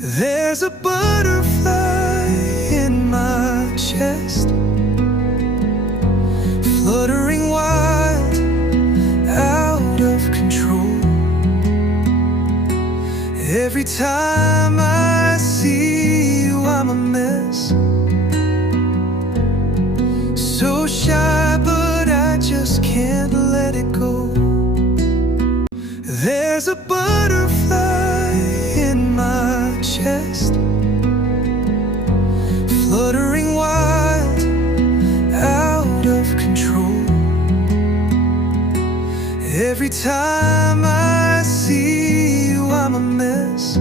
There's a butterfly in my chest, fluttering wild, out of control. Every time I see you, I'm a mess. So shy, but I just can't let it go. There's a butterfly in my chest, fluttering wild, out of control. Every time I see you, I'm a mess.